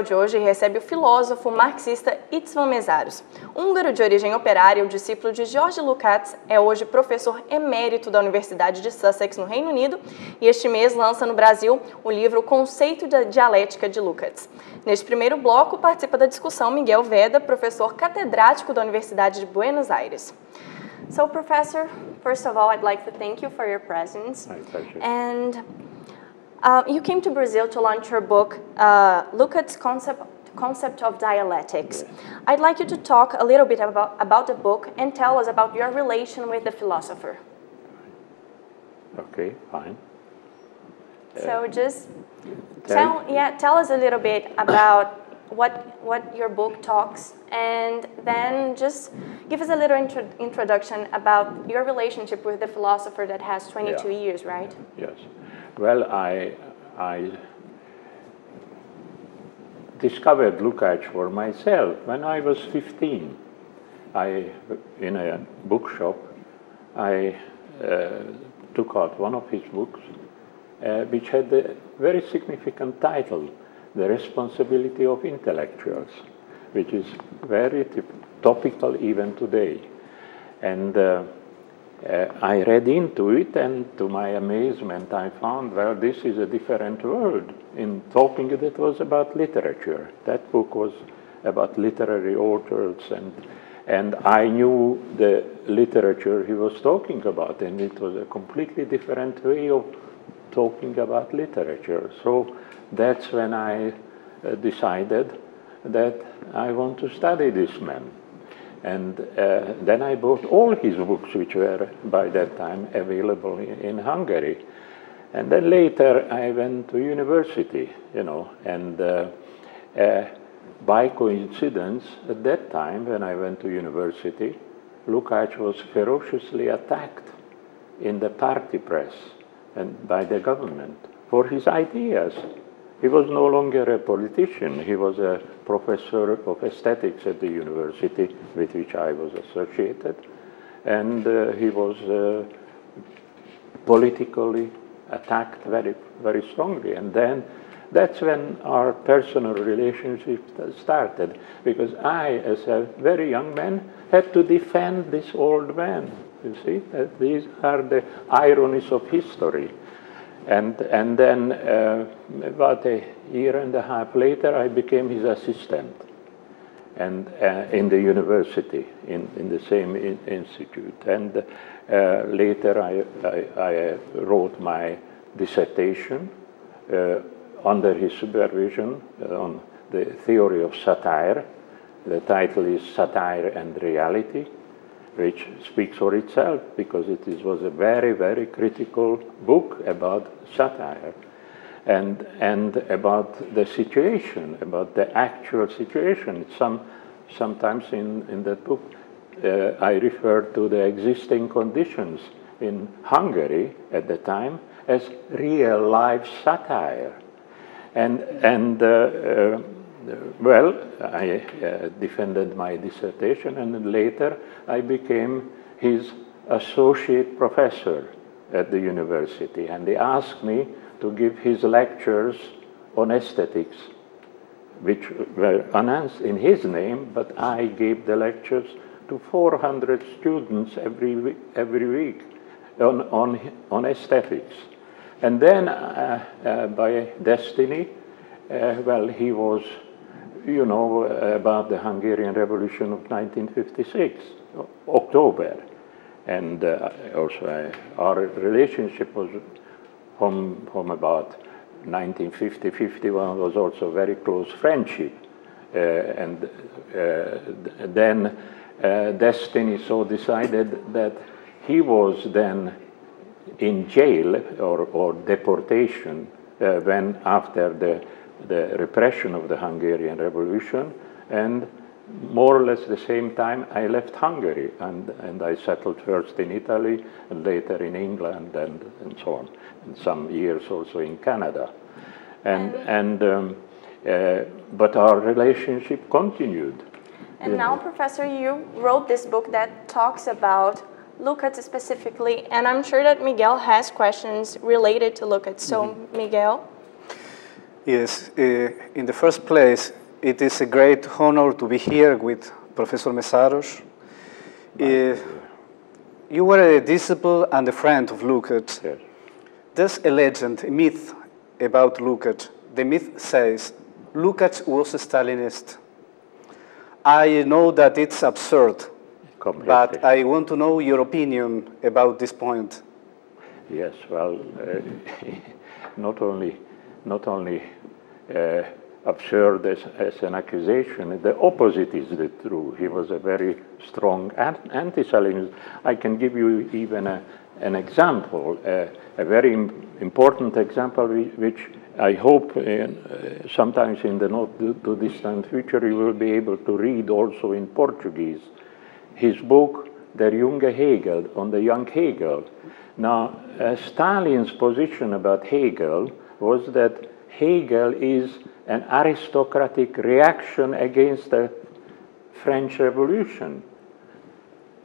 especial de hoje recebe o filósofo marxista Entrevista Mèszarós. Húngaro de origem operária, o discípulo de George Lukács, é hoje professor emérito da Universidade de Sussex, no Reino Unido, e este mês lança no Brasil o livro Conceito da Dialética de Lukács. Neste primeiro bloco, participa da discussão Miguel Veda, professor catedrático da Universidade de Buenos Aires. So, Professor, first of all, I'd like to thank you for your presence. My pleasure. And you came to Brazil to launch your book, Lukács' Concept of Dialectics. Yes. I'd like you to talk a little bit about the book and tell us about your relation with the philosopher. Okay, fine. So just tell us a little bit about what your book talks, and then just give us a little introduction about your relationship with the philosopher that has 22 years, right? Yes. Well, I discovered Lukács for myself when I was 15. In a bookshop, I took out one of his books, which had a very significant title, The Responsibility of Intellectuals, which is very topical even today. And I read into it, and to my amazement, I found, well, this is a different world. In talking, it was about literature. That book was about literary authors, and I knew the literature he was talking about, and it was a completely different way of talking about literature. So that's when I decided that I want to study this man. And then I bought all his books, which were by that time available in Hungary. And then later I went to university, and by coincidence, at that time when I went to university, Lukács was ferociously attacked in the party press and by the government for his ideas. He was no longer a politician. He was a professor of aesthetics at the university with which I was associated. And he was politically attacked very, very strongly. And then that's when our personal relationship started, because I, as a very young man, had to defend this old man. You see, these are the ironies of history. And then about a year and a half later, I became his assistant, and in the university, in the same institute. And later, I wrote my dissertation under his supervision on the theory of satire. The title is Satire and Reality, which speaks for itself, because it was a very, very critical book about satire and about the situation, about the actual situation. Sometimes in that book, I refer to the existing conditions in Hungary at the time as real-life satire. Well, I defended my dissertation, and then later I became his associate professor at the university, and he asked me to give his lectures on aesthetics, which were announced in his name, but I gave the lectures to 400 students every week on aesthetics. And then, by destiny, well, he was, about the Hungarian Revolution of 1956, October. And also our relationship was from about 1950-51 was also very close friendship. And then destiny so decided that he was then in jail or deportation when after the repression of the Hungarian Revolution, and more or less the same time I left Hungary, and I settled first in Italy and later in England and so on, and some years also in Canada. But our relationship continued. And now, Professor, you wrote this book that talks about Lukács specifically, and I'm sure that Miguel has questions related to Lukács. So, Miguel? Yes, in the first place, it is a great honor to be here with Professor Mèszarós. You were a disciple and a friend of Lukács. Yes. There's a legend, a myth about Lukács. The myth says Lukács was a Stalinist. I know that it's absurd, Completely. but I want to know your opinion about this point. Yes, well, not only absurd as an accusation, the opposite is the true. He was a very strong anti-Stalinist. I can give you even an example, a very important example, which I hope sometimes in the not too distant future you will be able to read also in Portuguese. His book, Der junge Hegel, on the young Hegel. Now, Stalin's position about Hegel was that Hegel is an aristocratic reaction against the French Revolution.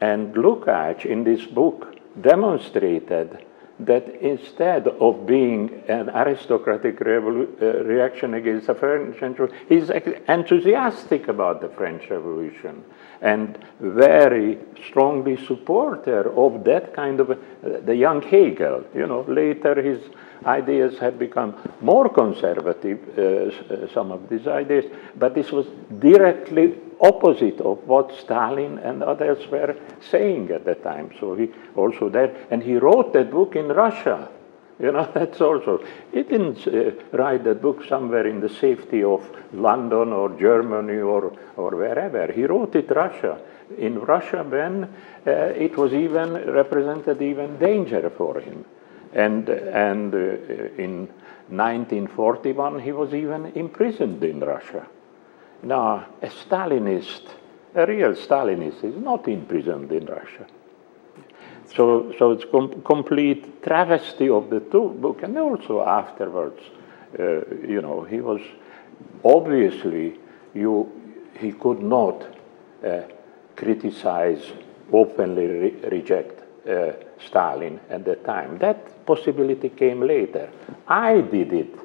And Lukács, in this book, demonstrated that instead of being an aristocratic reaction against the French Revolution, he's enthusiastic about the French Revolution and very strongly supporter of that kind of the young Hegel. You know, later his ideas have become more conservative, some of these ideas, but this was directly opposite of what Stalin and others were saying at the time. So he also there, and he wrote that book in Russia. You know, that's also, he didn't write that book somewhere in the safety of London or Germany or wherever. He wrote it in Russia when it was even represented even danger for him. And in 1941, he was even imprisoned in Russia. Now, a Stalinist, a real Stalinist, is not imprisoned in Russia. So it's complete travesty of the two book, and also afterwards, you know, he was obviously he could not criticize, openly reject Stalin at the time. That possibility came later. I did it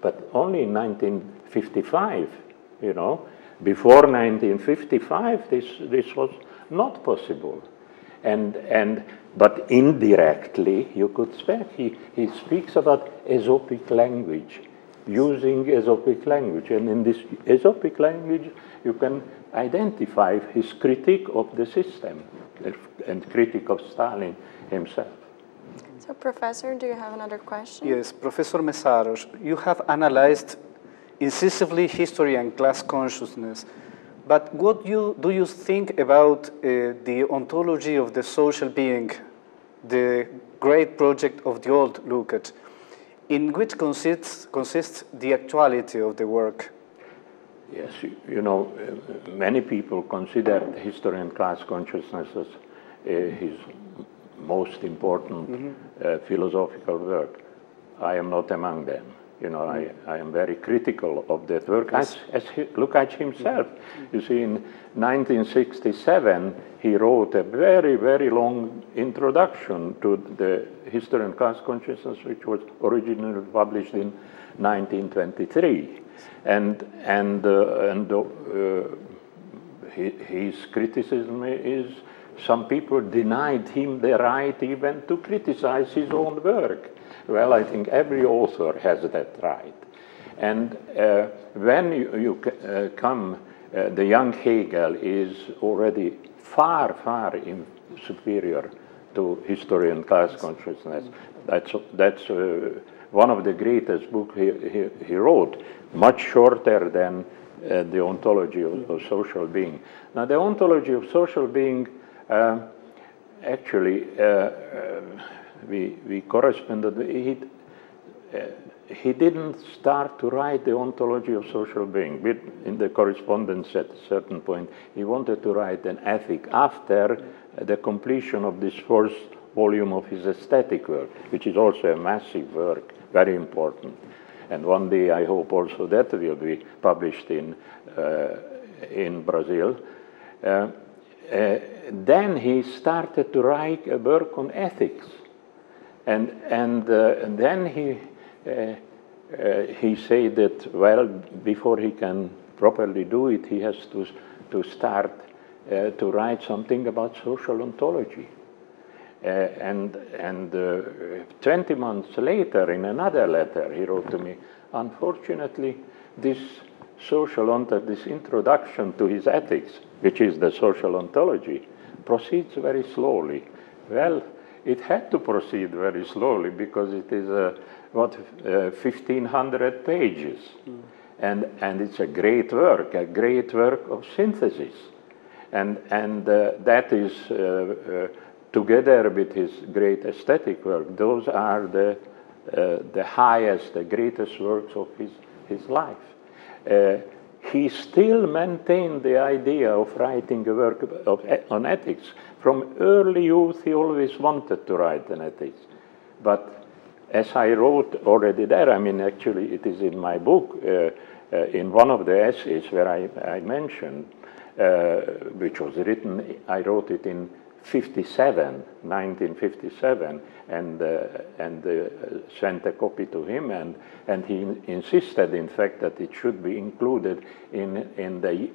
but only in 1955. You know, before 1955, this was not possible. But indirectly, you could speak. He speaks about Aesopic language, using Aesopic language. And in this Aesopic language, you can identify his critique of the system and critique of Stalin himself. So, Professor, do you have another question? Yes, Professor Mèszarós, you have analyzed incisively history and class consciousness. But what do you think about the ontology of the social being, the great project of the old Lukács, in which consists the actuality of the work? Yes, you know, many people consider history and class consciousness as his most important philosophical work. I am not among them. You know, I am very critical of that work, as Lukács himself. You see, in 1967, he wrote a very, very long introduction to the History and Class Consciousness, which was originally published in 1923. And his criticism is some people denied him the right even to criticize his own work. Well, I think every author has that right. And when you come, the young Hegel is already far, far superior to history and class consciousness. That's one of the greatest books he wrote, much shorter than the ontology of social being. Now, the ontology of social being, actually, we corresponded. He didn't start to write the ontology of social being. In the correspondence at a certain point, he wanted to write an ethic after the completion of this first volume of his aesthetic work, which is also a massive work, very important. And one day I hope also that will be published in Brazil. Then he started to write a work on ethics. And then he he said that, well, before he can properly do it, he has to start to write something about social ontology. And 20 months later, in another letter, he wrote to me, unfortunately, this this introduction to his ethics, which is the social ontology, proceeds very slowly. Well, it had to proceed very slowly because it is 1,500 pages. And it's a great work of synthesis. And that is, together with his great aesthetic work, those are the highest, the greatest works of his life. He still maintained the idea of writing a work on ethics. From early youth, he always wanted to write an ethics. But as I wrote already there, I mean, actually, it is in my book, in one of the essays where I mentioned, which was written, I wrote it in 1957, and sent a copy to him, and he insisted, in fact, that it should be included in the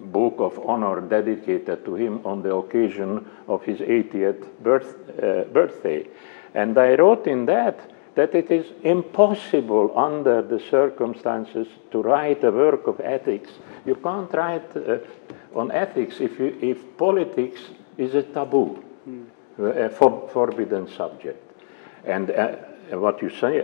book of honor dedicated to him on the occasion of his 80th birthday. And I wrote in that it is impossible under the circumstances to write a work of ethics. You can't write on ethics if politics is a taboo, a forbidden subject. And what you see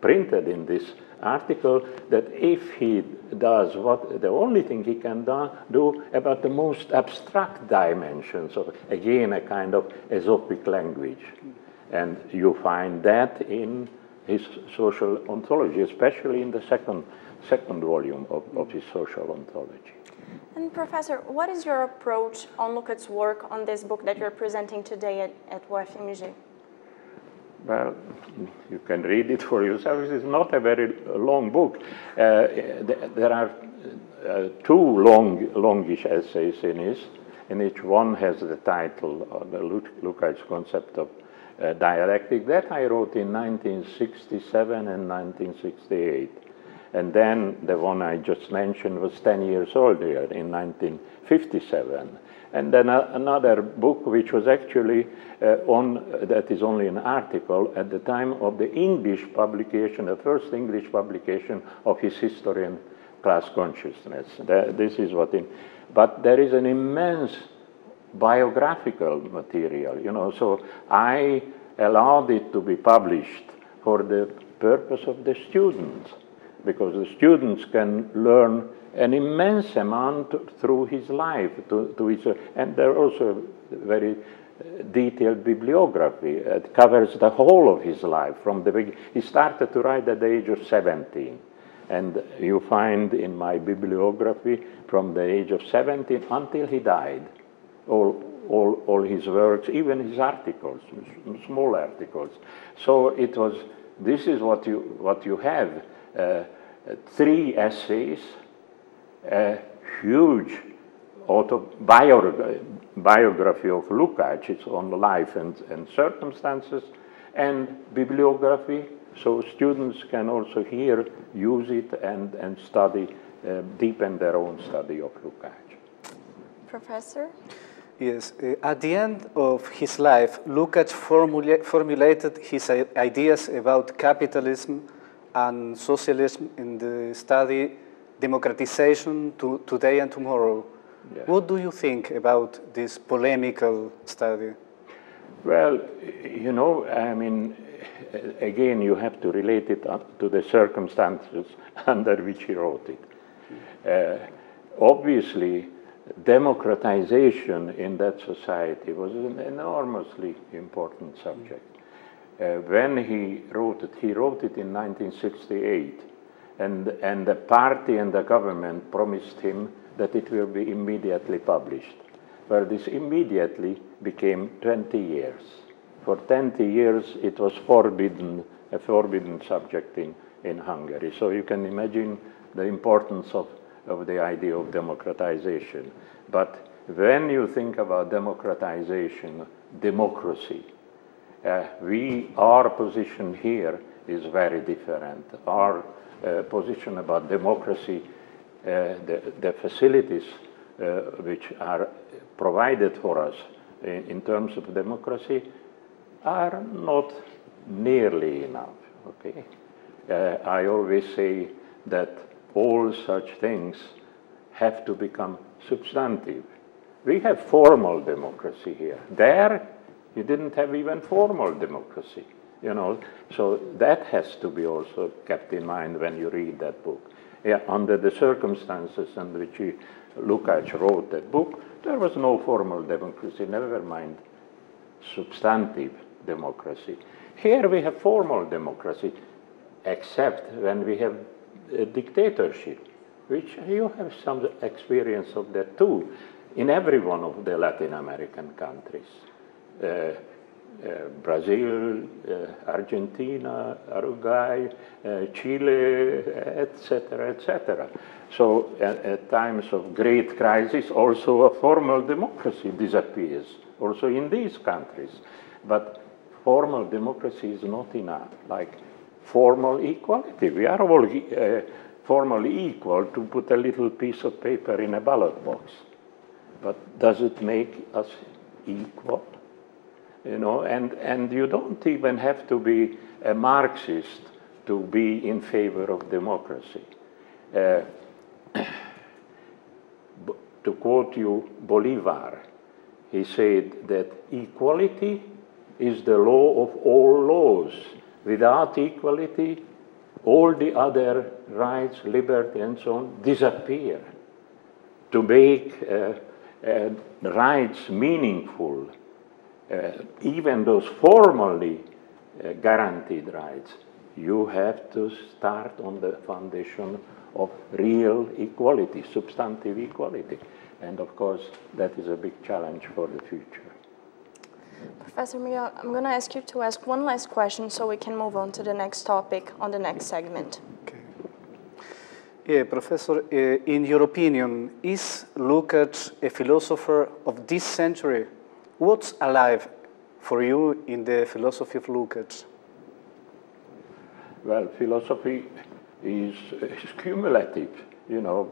printed in this article, that if he does the only thing he can do about the most abstract dimensions of, again, a kind of Aesopic language. And you find that in his social ontology, especially in the second volume of his social ontology. And Professor, what is your approach on Lucat's work on this book that you're presenting today at UFMG? Well, you can read it for yourself. It is not a very long book. There are two longish essays in it, and each one has the title of Lucat's concept of dialectic. That I wrote in 1967 and 1968. And then the one I just mentioned was 10 years older in 1957. And then another book which was actually that is only an article at the time of the English publication, the first English publication of his History and Class Consciousness. This is what but there is an immense biographical material, so I allowed it to be published for the purpose of the students, because the students can learn an immense amount through his life, and there are also very detailed bibliography. It covers the whole of his life from the beginning. He started to write at the age of 17, and you find in my bibliography from the age of 17 until he died, all his works, even his articles, small articles. So this is what you have. 3 essays, a huge biography of Lukács, it's on life and circumstances, and bibliography, so students can also here use it and study, deepen their own study of Lukács. Professor? Yes, at the end of his life, Lukács formulated his ideas about capitalism and socialism in the study Democratization Today and Tomorrow. Yeah. What do you think about this polemical study? Well, I mean, again, you have to relate it to the circumstances under which he wrote it. Obviously, democratization in that society was an enormously important subject. When he wrote it in 1968, and the party and the government promised him that it will be immediately published. But this immediately became 20 years. For 20 years, it was a forbidden subject in Hungary. So you can imagine the importance of the idea of democratization. But when you think about democratization, democracy, our position here is very different. Our position about democracy, the facilities which are provided for us in terms of democracy are not nearly enough, okay? I always say that all such things have to become substantive. We have formal democracy here. There, you didn't have even formal democracy, you know. So that has to be also kept in mind when you read that book. Yeah, under the circumstances under which Lukács wrote that book, there was no formal democracy, never mind substantive democracy. Here we have formal democracy, except when we have a dictatorship, which you have some experience of that too, in every one of the Latin American countries. Brazil, Argentina, Uruguay, Chile, etc., etc. So at times of great crisis, also a formal democracy disappears, also in these countries. But formal democracy is not enough, like formal equality. We are all formally equal to put a little piece of paper in a ballot box. But does it make us equal? You know, and you don't even have to be a Marxist to be in favor of democracy. To quote you Bolivar, he said that equality is the law of all laws. Without equality, all the other rights, liberty, and so on disappear. To make rights meaningful, even those formally guaranteed rights, you have to start on the foundation of real equality, substantive equality. And of course, that is a big challenge for the future. Professor Miguel, I'm going to ask you to ask one last question so we can move on to the next topic on the next segment. Okay. Yeah, Professor, in your opinion, is Lukács a philosopher of this century? What's alive for you in the philosophy of Lukács? Well, philosophy is cumulative, you know.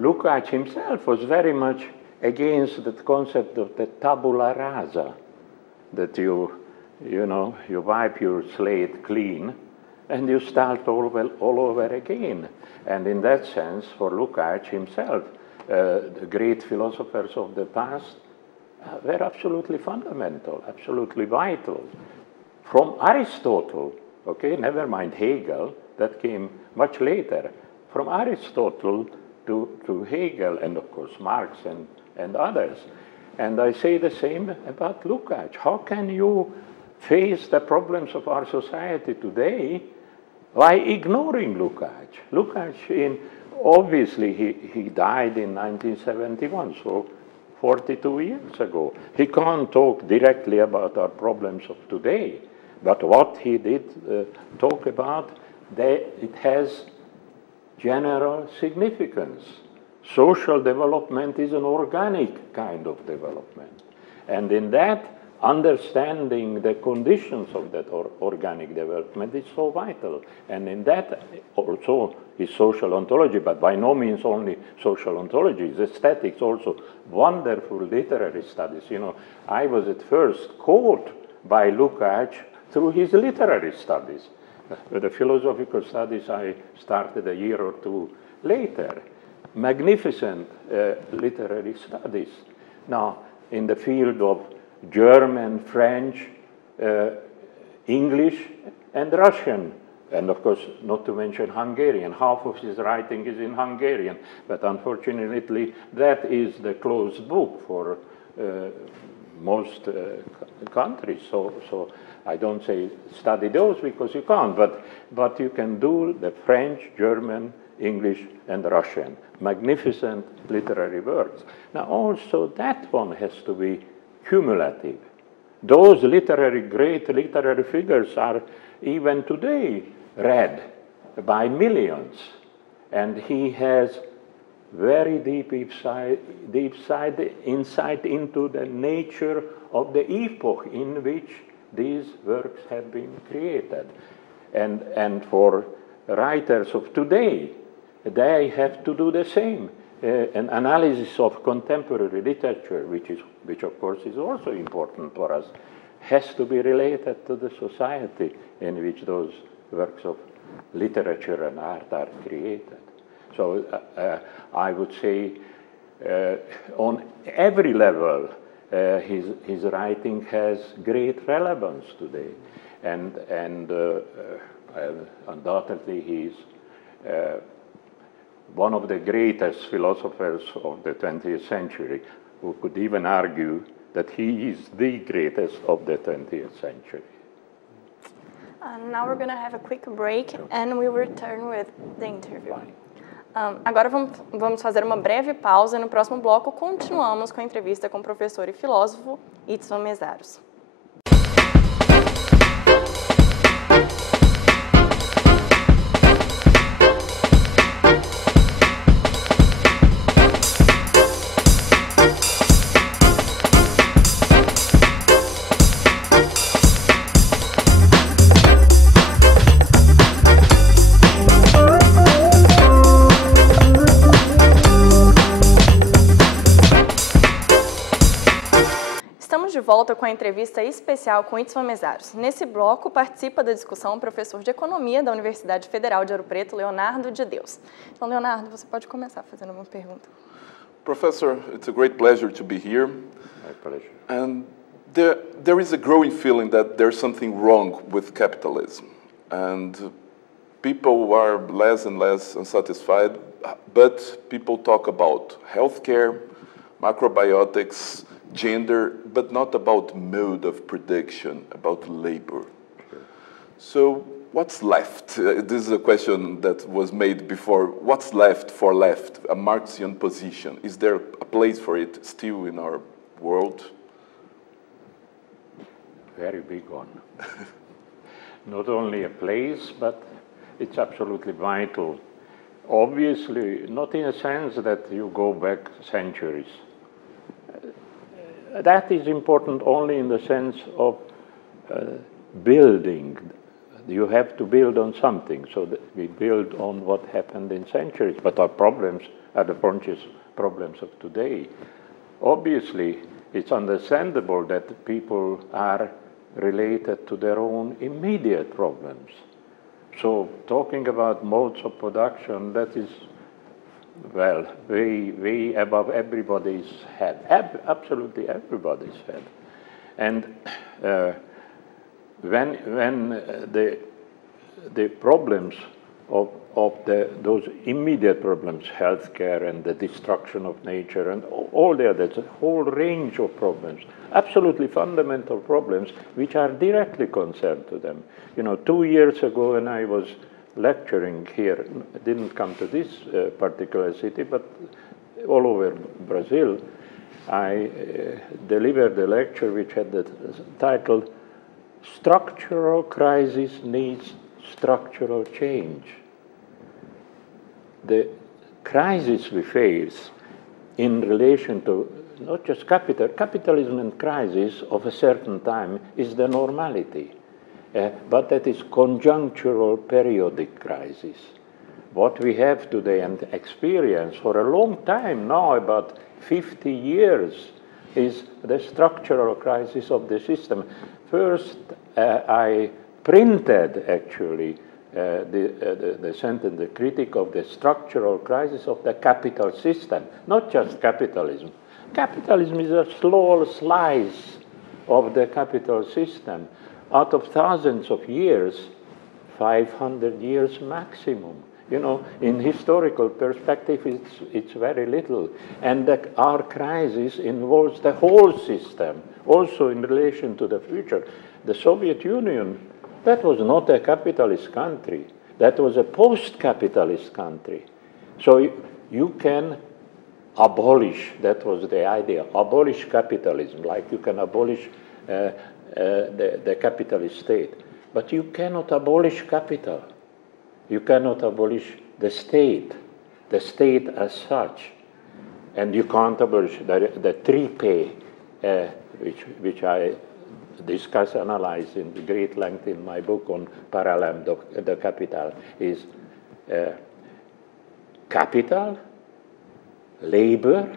Lukács himself was very much against the concept of the tabula rasa, that you wipe your slate clean and you start all over again. And in that sense, for Lukács himself, the great philosophers of the past were absolutely fundamental, absolutely vital. From Aristotle, okay, never mind Hegel, that came much later, from Aristotle to Hegel, and of course Marx and others. And I say the same about Lukács. How can you face the problems of our society today by ignoring Lukács? Lukács, obviously, he died in 1971, so 42 years ago. He can't talk directly about our problems of today, but what he did talk about, it has general significance. Social development is an organic kind of development. And in that, understanding the conditions of that organic development is so vital. And in that also is social ontology, but by no means only social ontology. It's aesthetics also, wonderful literary studies. You know, I was at first caught by Lukács through his literary studies. The philosophical studies I started a year or two later. Magnificent literary studies. Now, in the field of German, French, English, and Russian, and of course, not to mention Hungarian. Half of his writing is in Hungarian, but unfortunately, that is the closed book for most countries. So I don't say study those because you can't, but you can do the French, German, English, and Russian. Magnificent literary works. Now also that one has to be cumulative. Those great literary figures are even today read by millions. And he has very deep insight into the nature of the epoch in which these works have been created. And for writers of today, they have to do the same. An analysis of contemporary literature, which of course is also important for us, has to be related to the society in which those works of literature and art are created. So I would say on every level, his writing has great relevance today. And undoubtedly he's one of the greatest philosophers of the 20th century, who could even argue that he is the greatest of the 20th century. Now we're going to have a quick break and we will return with the interview. Agora vamos fazer uma breve pausa e no próximo bloco continuamos com a entrevista com o professor e filósofo Itzvan Mèszarós. De volta com a entrevista especial com Itzvan Mèszarós. Nesse bloco, participa da discussão o professor de Economia da Universidade Federal de Ouro Preto, Leonardo de Deus. Então, Leonardo, você pode começar fazendo uma pergunta. Professor, it's a great pleasure to be here. My pleasure. And there is a growing feeling that there's something wrong with capitalism. And people are less and less unsatisfied, but people talk about healthcare, macrobiotics, gender, but not about mode of production, about labor. Sure. So what's left? This is a question that was made before. What's left for left, a Marxian position? Is there a place for it still in our world? Very big one. Not only a place, but it's absolutely vital. Obviously, not in a sense that you go back centuries. That is important only in the sense of building. You have to build on something, so that we build on what happened in centuries, but our problems are the problems of today. Obviously, it's understandable that people are related to their own immediate problems. So talking about modes of production, that is, well, way above everybody's head, absolutely everybody's head. And when the problems of those immediate problems, healthcare and the destruction of nature and all the others, a whole range of problems, absolutely fundamental problems, which are directly concerned to them. You know, 2 years ago when I was lecturing here, I didn't come to this particular city, but all over Brazil, I delivered a lecture which had the title, "Structural Crisis Needs Structural Change." The crisis we face in relation to not just capitalism and crisis of a certain time is the normality. But that is conjunctural periodic crisis. What we have today and experience for a long time now, about 50 years, is the structural crisis of the system. First, I printed actually the sentence, the critique of the structural crisis of the capital system, not just capitalism. Capitalism is a small slice of the capital system. Out of thousands of years, 500 years maximum. You know, in historical perspective, it's very little. And our crisis involves the whole system, also in relation to the future. The Soviet Union, that was not a capitalist country. That was a post-capitalist country. So you can abolish, that was the idea, abolish capitalism, like you can abolish the capitalist state. But you cannot abolish capital. You cannot abolish the state as such. And you can't abolish the 3P, which I discuss, analyze in great length in my book on Parallel the Capital, is capital, labor,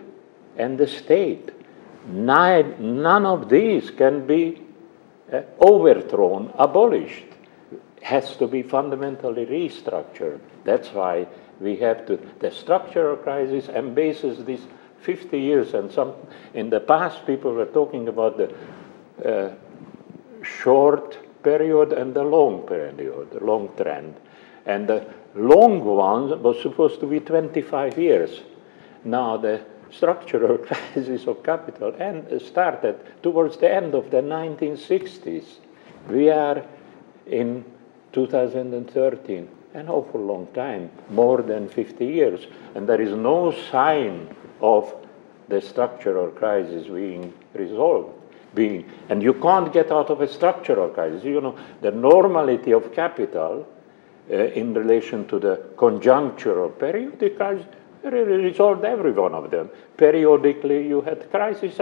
and the state. None of these can be overthrown, abolished. Has to be fundamentally restructured. That's why we have to, the structural crisis embraces this 50 years, and some, in the past people were talking about the short period and the long period, the long trend. And the long one was supposed to be 25 years. Now the structural crisis of capital started towards the end of the 1960s. We are in 2013, an awful long time, more than 50 years, and there is no sign of the structural crisis being resolved. And you can't get out of a structural crisis. You know, the normality of capital in relation to the conjunctural periodic crisis resolved every one of them. Periodically you had crisis,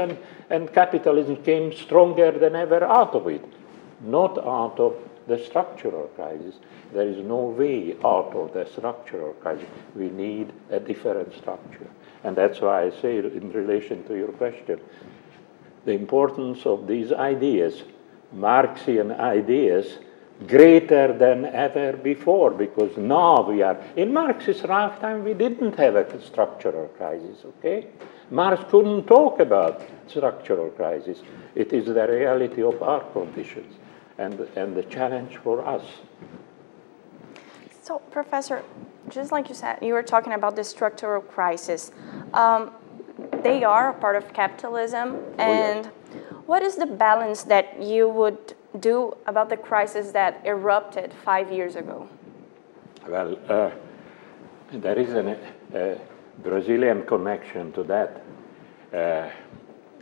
and capitalism came stronger than ever out of it, not out of the structural crisis. There is no way out of the structural crisis. We need a different structure. And that's why I say, in relation to your question, the importance of these ideas, Marxian ideas, greater than ever before, because now we are, in Marx's lifetime, we didn't have a structural crisis, okay? Marx couldn't talk about structural crisis. It is the reality of our conditions and the challenge for us. So, Professor, just like you said, you were talking about the structural crisis. They are a part of capitalism, and what is the balance that you would do about the crisis that erupted 5 years ago? Well, there is a Brazilian connection to that.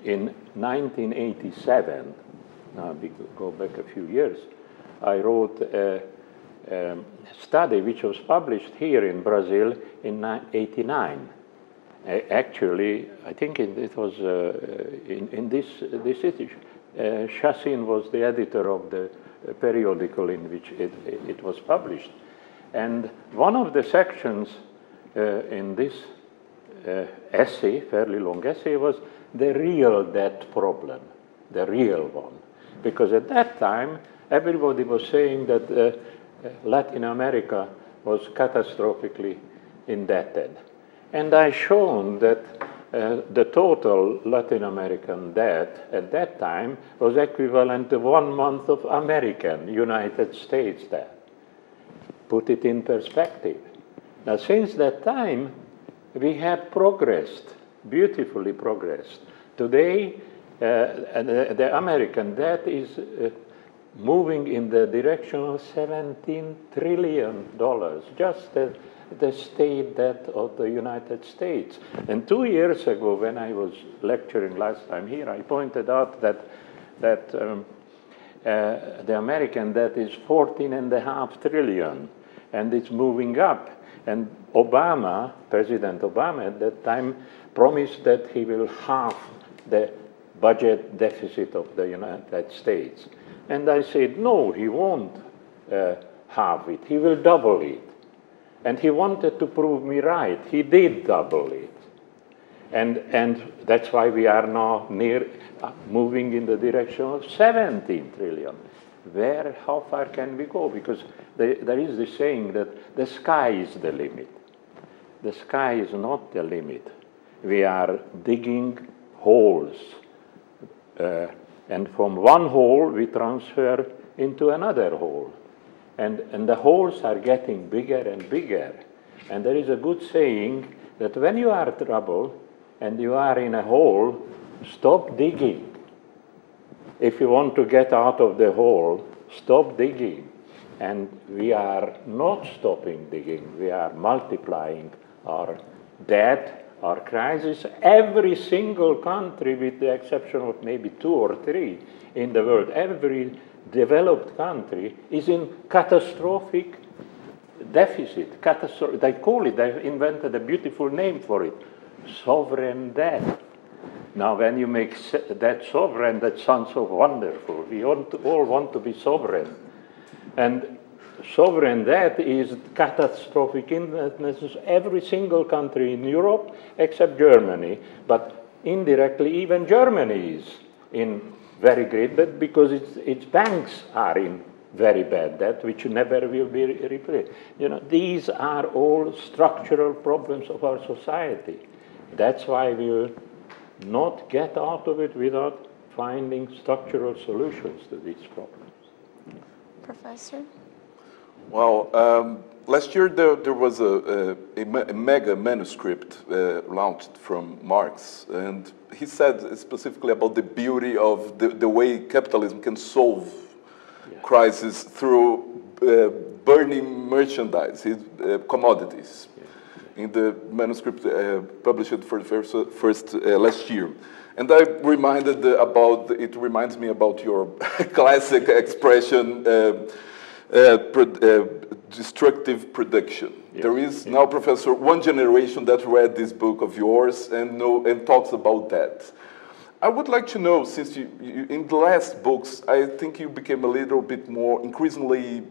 In 1987, now we go back a few years, I wrote a study which was published here in Brazil in 1989. Actually, I think it was in this issue. Chassin was the editor of the periodical in which it was published. And one of the sections in this essay, fairly long essay, was the real debt problem, the real one. Because at that time, everybody was saying that Latin America was catastrophically indebted. And I shown that the total Latin American debt at that time was equivalent to 1 month of American, United States debt. Put it in perspective. Now, since that time, we have progressed, beautifully progressed. Today, the American debt is moving in the direction of $17 trillion, just the state debt of the United States. And 2 years ago, when I was lecturing last time here, I pointed out that the American debt is $14.5 trillion, and it's moving up. And Obama, President Obama at that time, promised that he will halve the budget deficit of the United States. And I said, no, he won't halve it, he will double it. And he wanted to prove me right. He did double it. And that's why we are now moving in the direction of 17 trillion. How far can we go? Because there is this saying that the sky is the limit. The sky is not the limit. We are digging holes. And from one hole, we transfer into another hole. And the holes are getting bigger and bigger. And there is a good saying that when you are in trouble and you are in a hole, stop digging. If you want to get out of the hole, stop digging. And we are not stopping digging. We are multiplying our debt, our crisis. Every single country, with the exception of maybe 2 or 3 in the world, every developed country is in catastrophic deficit. They call it, they invented a beautiful name for it, sovereign debt. Now, when you make that sovereign, that sounds so wonderful. We all want to be sovereign. And sovereign debt is catastrophic in every single country in Europe except Germany, but indirectly even Germany is in very great debt because its banks are in very bad debt, which never will be replaced. You know, these are all structural problems of our society. That's why we will not get out of it without finding structural solutions to these problems. Professor? Well, last year there was a mega manuscript launched from Marx, and he said specifically about the beauty of the way capitalism can solve crisis through burning merchandise, commodities. In the manuscript published for the first last year. And I reminded it reminds me about your classic expression, destructive production. Yes. There is now, Professor, one generation that read this book of yours and talks about that. I would like to know, since you in the last books, I think you became a little bit more increasingly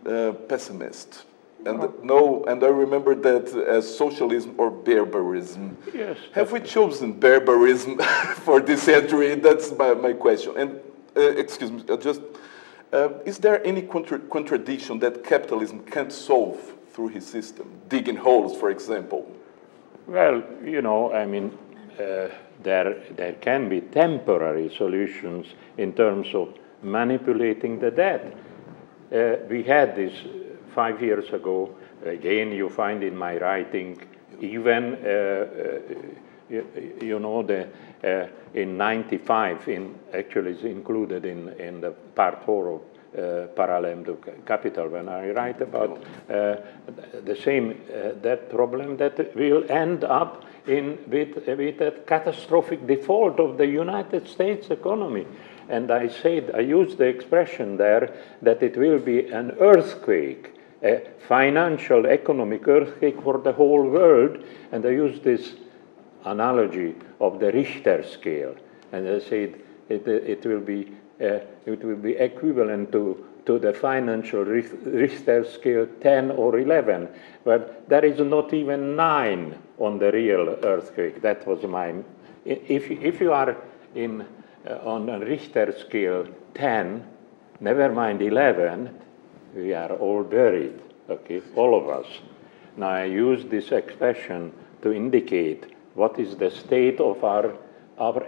pessimist. And I remember that as socialism or barbarism. Yes. Have we chosen barbarism for this century? That's my question. And excuse me, is there any contradiction that capitalism can't solve through his system? Digging holes, for example. Well, you know, I mean, there can be temporary solutions in terms of manipulating the debt. We had this 5 years ago. Again, you find in my writing, even, you know, in 95, actually is included in the part 4 of Parallel to Capital, when I write about the same debt problem that will end up with a catastrophic default of the United States economy. And I used the expression there that it will be an earthquake, a financial economic earthquake for the whole world. And I used this analogy of the Richter scale. And I said it will be equivalent to the financial Richter scale 10 or 11. But there is not even 9 on the real earthquake. That was mine. If you are on a Richter scale 10, never mind 11, we are all buried, okay, all of us. Now I use this expression to indicate what is the state of our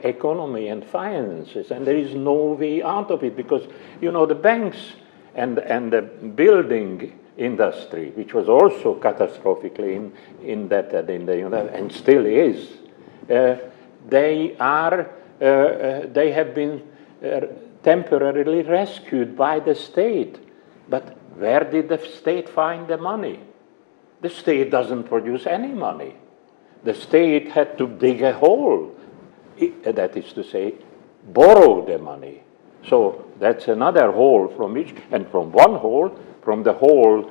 economy and finances, and there is no way out of it because, you know, the banks and the building industry, which was also catastrophically indebted in the United and still is, they have been temporarily rescued by the state. But where did the state find the money? The state doesn't produce any money. The state had to dig a hole, that is to say, borrow the money. So that's another hole from which, and from one hole, from the hole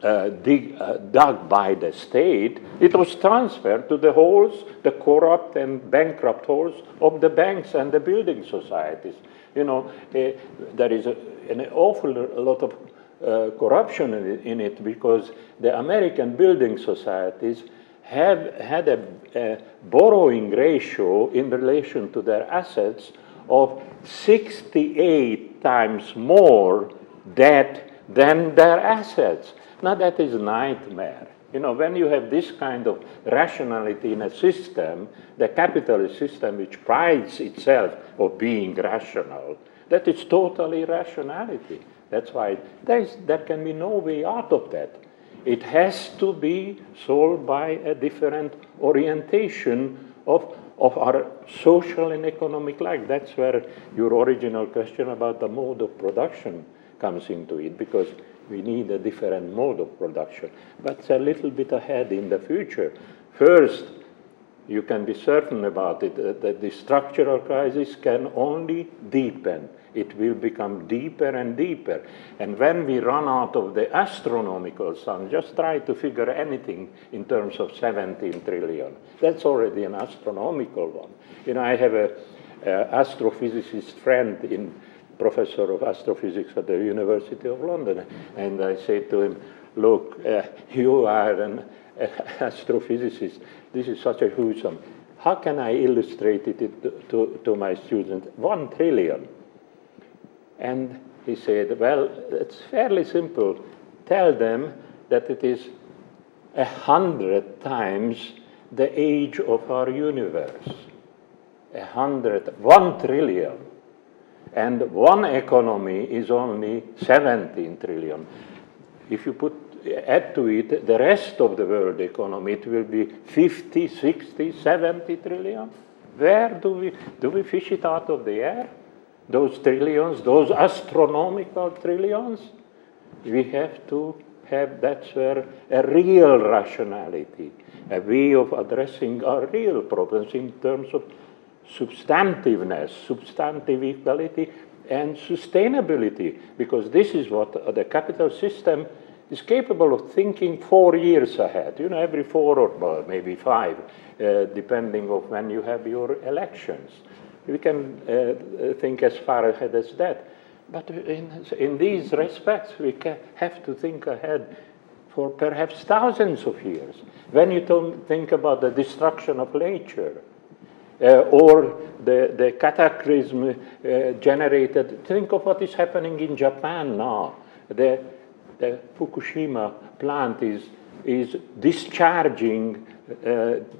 dug by the state, it was transferred to the holes, the corrupt and bankrupt holes of the banks and the building societies. You know, there is an awful lot of corruption in it because the American building societies have had a borrowing ratio in relation to their assets of 68 times more debt than their assets. Now that is a nightmare. You know, when you have this kind of rationality in a system, the capitalist system which prides itself of being rational, that is totally irrationality. That's why there can be no way out of that. It has to be solved by a different orientation of our social and economic life. That's where your original question about the mode of production comes into it, because we need a different mode of production. But it's a little bit ahead in the future. First, you can be certain about it, that the structural crisis can only deepen It will become deeper and deeper. And when we run out of the astronomical sum, just try to figure anything in terms of 17 trillion. That's already an astronomical one. You know, I have an astrophysicist friend, professor of astrophysics at the University of London, and I say to him, look, you are an astrophysicist. This is such a huge sum. How can I illustrate it to my students? 1 trillion. And he said, well, it's fairly simple. Tell them that it is 100 times the age of our universe. 1 trillion. And one economy is only 17 trillion. If you add to it the rest of the world economy, it will be 50, 60, 70 trillion. Where do we fish it out of the air? Those trillions, those astronomical trillions? We have to have, that's where a real rationality, a way of addressing our real problems in terms of substantiveness, substantive equality, and sustainability, because this is what the capital system is capable of thinking 4 years ahead. You know, every 4 or maybe 5, depending on when you have your elections. We can think as far ahead as that. But in these respects, we have to think ahead for perhaps thousands of years. When you don't think about the destruction of nature, or the cataclysm generated, think of what is happening in Japan now. The Fukushima plant is discharging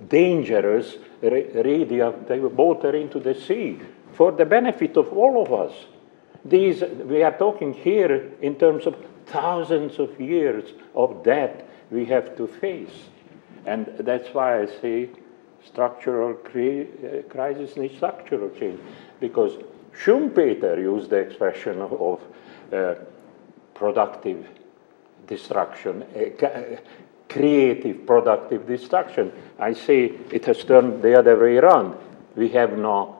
dangerous radioactive water into the sea for the benefit of all of us. We are talking here in terms of thousands of years of debt we have to face. And that's why I say structural crisis needs structural change, because Schumpeter used the expression of productive destruction, creative productive destruction. I say it has turned the other way around. We have now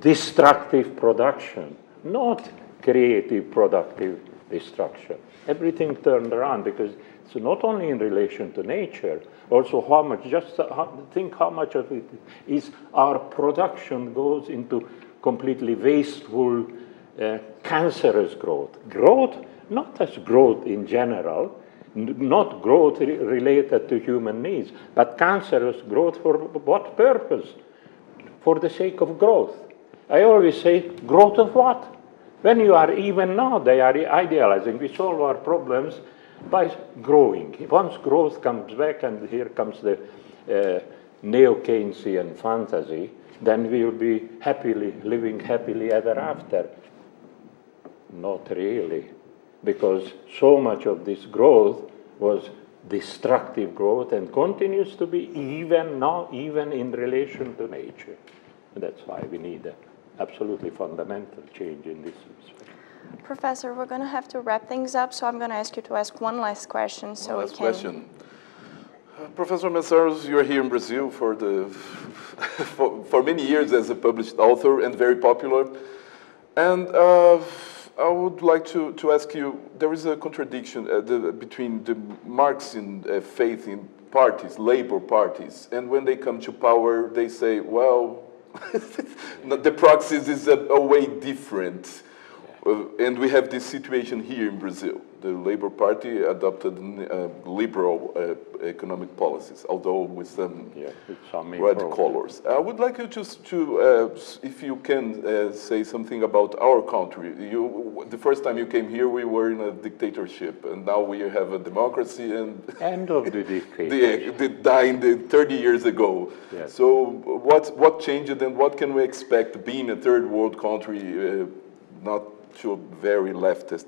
destructive production, not creative productive destruction. Everything turned around, because it's not only in relation to nature, also how much, think how much of it is our production goes into completely wasteful, cancerous growth. Growth, not as growth in general, not growth related to human needs, but cancerous growth for what purpose? For the sake of growth. I always say, growth of what? When you are, even now, they are idealizing. We solve our problems by growing. Once growth comes back, and here comes the neo-Keynesian fantasy, then we will be living happily ever after. Not really, because so much of this growth was destructive growth and continues to be even now, even in relation to nature. And that's why we need an absolutely fundamental change in this respect. Professor, we're going to have to wrap things up, so I'm going to ask you to ask one last question. Question. Professor Mèszarós, you're here in Brazil for many years as a published author and very popular. And I would like to ask you, there is a contradiction between the Marxian faith in parties, labor parties, and when they come to power, they say, well, the praxis is a way different. And we have this situation here in Brazil. The Labour Party adopted liberal economic policies, although with some red colors. I would like you to if you can say something about our country. The first time you came here, we were in a dictatorship, and now we have a democracy. And end of the dictatorship. They died 30 years ago. Yes. So what changed, and what can we expect being a third world country, not too very leftist?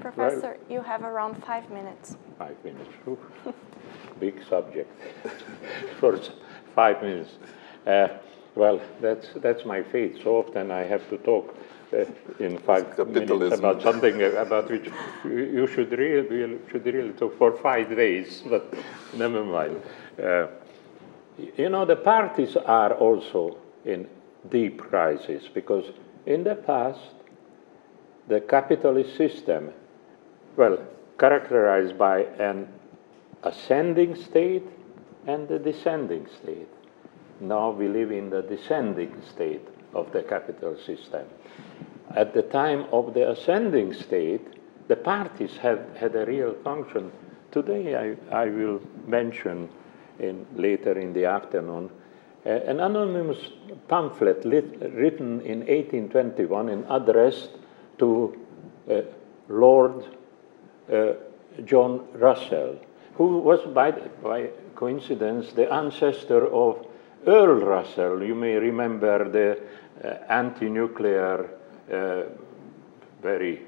Professor, you have around 5 minutes. 5 minutes. Ooh. Big subject. For 5 minutes. Well, that's my fate. So often I have to talk in 5 minutes about something about which you should really talk for 5 days. But never mind. You know, the parties are also in deep crisis, because in the past the capitalist system, well, characterized by an ascending state and a descending state. Now we live in the descending state of the capital system. At the time of the ascending state, the parties had a real function. Today I will mention later in the afternoon an anonymous pamphlet written in 1821 and addressed to Lord John Russell, who was by coincidence the ancestor of Earl Russell. You may remember the anti-nuclear, very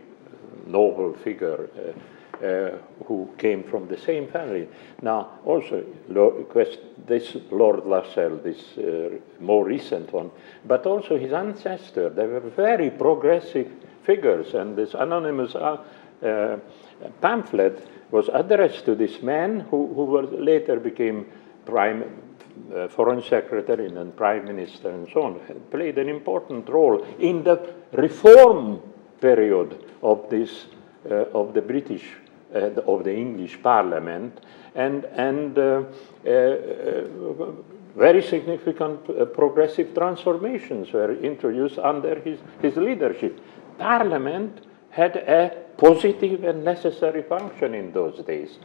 noble figure who came from the same family. Now, also, this Lord Russell, this more recent one, but also his ancestor, they were very progressive figures, and this anonymous pamphlet was addressed to this man who later became Foreign Secretary and then Prime Minister and so on, played an important role in the reform period of this, of the British, of the English Parliament, and very significant progressive transformations were introduced under his leadership. Parliament had a positive and necessary function in those days.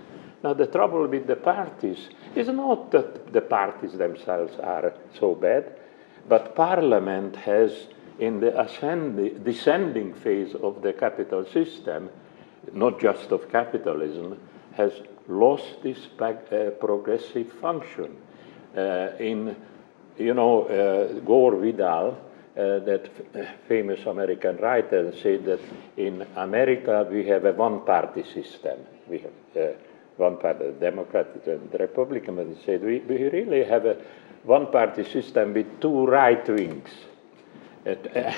Now, the trouble with the parties is not that the parties themselves are so bad, but Parliament has, in the descending phase of the capital system, not just of capitalism, has lost this progressive function. Gore Vidal, that famous American writer, said that in America we have a one-party system. We have one party, Democrat and Republican, and said we really have a one-party system with two right wings.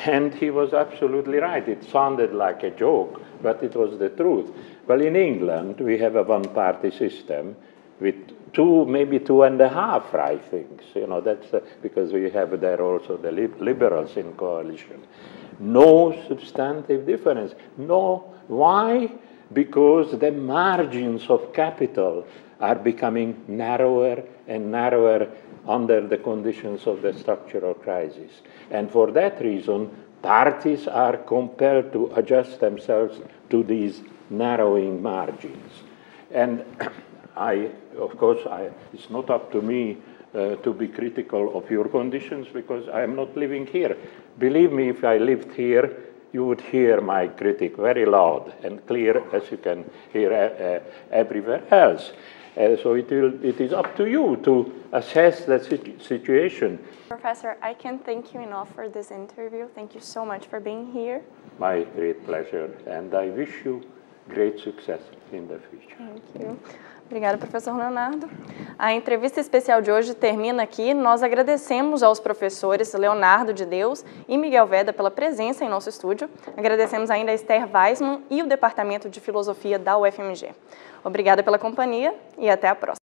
And he was absolutely right. It sounded like a joke, but it was the truth. Well, in England, we have a one-party system with two, maybe two and a half right wings. That's because we have there also the liberals in coalition. No substantive difference. No. Why? Because the margins of capital are becoming narrower and narrower under the conditions of the structural crisis. And for that reason, parties are compelled to adjust themselves to these narrowing margins. And of course, it's not up to me to be critical of your conditions because I am not living here. Believe me, if I lived here, you would hear my critique very loud and clear, as you can hear everywhere else. So it is up to you to assess the situation. Professor, I can't thank you enough for this interview. Thank you so much for being here. My great pleasure, and I wish you great success in the future. Thank you. Obrigada, professor Leonardo. A entrevista especial de hoje termina aqui. Nós agradecemos aos professores Leonardo de Deus e Miguel Veda pela presença em nosso estúdio. Agradecemos ainda a Esther Weissman e o Departamento de Filosofia da UFMG. Obrigada pela companhia e até a próxima.